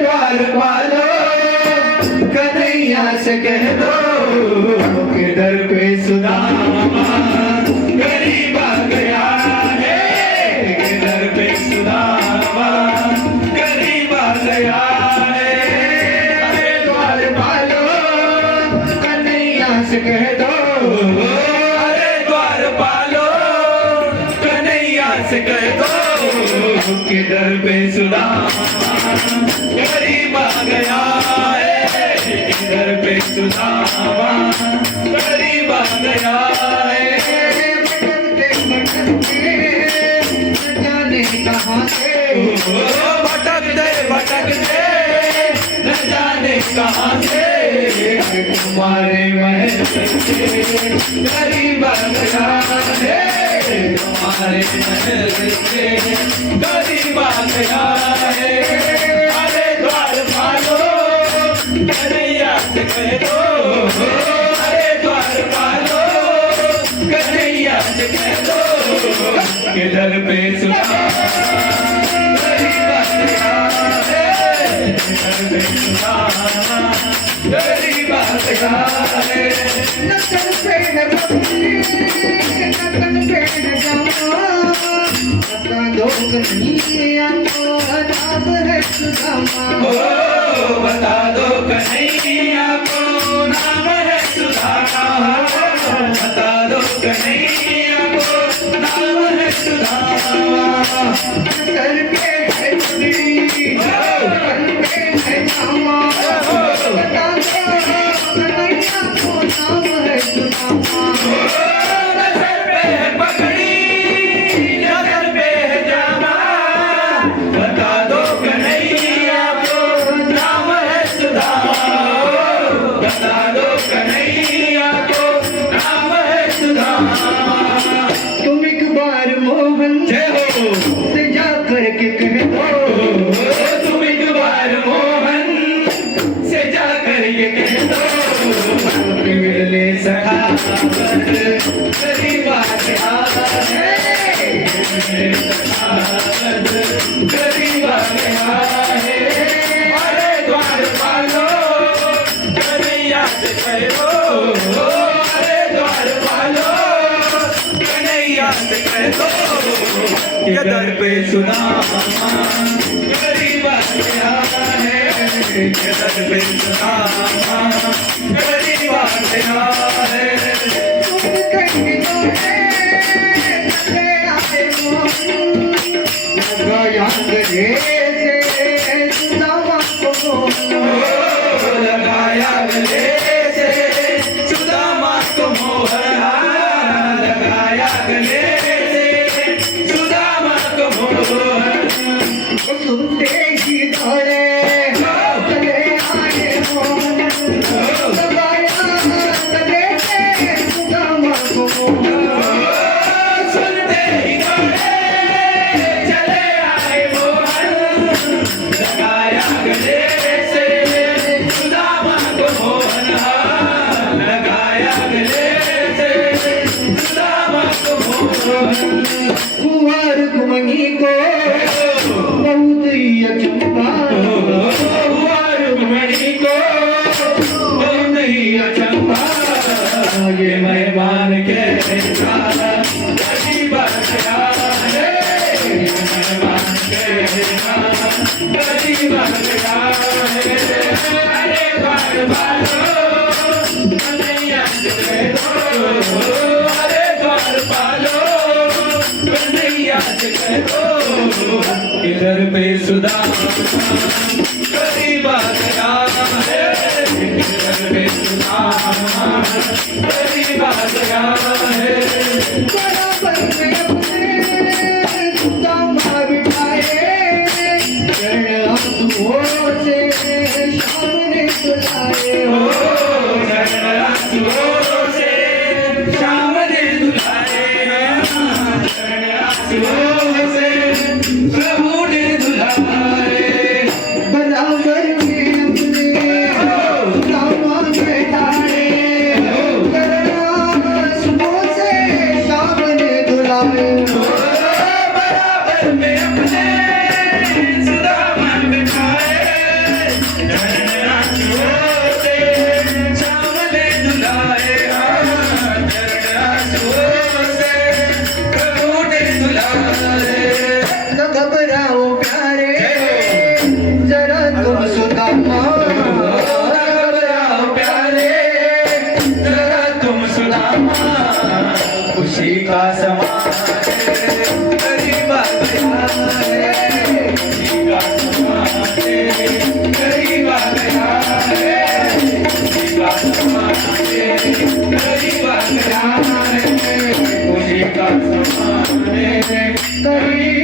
द्वारपालो कन्हैया से कह दो कि दर पे सुदामा गरीब आ गया है, कि दर पे सुदामा गरीब आ गया है। अरे द्वारपालो कन्हैया से कह दो, अरे द्वारपालो कन्हैया से कह दो कि दर पे सुदामा गरीब आ गया है, दर पे सुदामा गरीब आ गया है। भटकते भटकते न जाने कहाँ से तुम्हारे महल से गरीब आ गया है, तुम्हारे महल से गरीब आ गया है। अरे द्वारपालो कन्हैया से कह दो, अरे द्वारपालो कन्हैया से कह दो कि दर पे सुदामा गरीब आ गया है, दर पे सुदामा गरीब आ गया है। नकल पे न बंदी नकल पे न जामा बता दो कन्हैया को अनाथ है सुदामा, बता दो कन्हैया को नाम है सुदामा, बता दो कन्हैया को नाम है सुदामा। सर पे है चुनरी सर पे है जामा, बता दो कन्हैया को नाम है सुदामा। सर पे है पगड़ी सर पे है जामा, बता दो कन्हैया को नाम है सुदामा, बता दो कन्हैया को नाम है सुदामा। तुम एक बार मोहन जय हो से जा करके कह दो, तुम एक बार मोहन से जा करके कह दो मिलने सखा गरीब आ गया है, गरीब आ गया है। अरे द्वारपालो कन्हैया से कह दो, अरे द्वारपालो कन्हैया से कह दो कि दर पे सुदामा गरीब आ गया है, कि दर पे सुदामा गरीब आ गया है। तुम कहीं तो है लगाया गले से सुदामा को लगाया गले से सुदामा को मोहर, लगाया गले से सुदामा को मोहर। सुनते ही दौड़े चले आए मोहन, लगाया गले से सुदामा को मोहर। सुनते ही दौड़े चले आए मोहन, लगाया गले से सुदामा को मोहन, लगाया गले से सुदामा को मोहन। कुंवर कुमंगी को बहुत ही अचंभा, कुंवर कुमंगी को बहुत ही अचंभा, ये मेहमान के गरीब आ गया है, मेहमान के गरीब आ गया है। अरे द्वारपालो कन्हैया से कह दो, अरे द्वारपालो कन्हैया से कह दो कि दर पे सुदामा गरीब आ गया है, दर पे सुदामा गरीब आ गया है। बराबर में अपने सुदामा बिठाए चरण आंसुओं से सामने सुलाए, हो चरण आंसुओं से सामने दुलाए, चरण आंसुओं से प्रभु ने दुलाए। बराबर में अपने सुदामा बिठाए चरण आंसुओं से सामने दुलाए, बराबर में अपने सुदामा बिठाए तुम सुदामा घबराओ प्यारे जरा तुम सुदामा खुशी का समान है गरीब आ गया है खुशी का समान है गरीब आ गया है खुशी का समान है गरीब आ गया है खुशी का समान है गरीब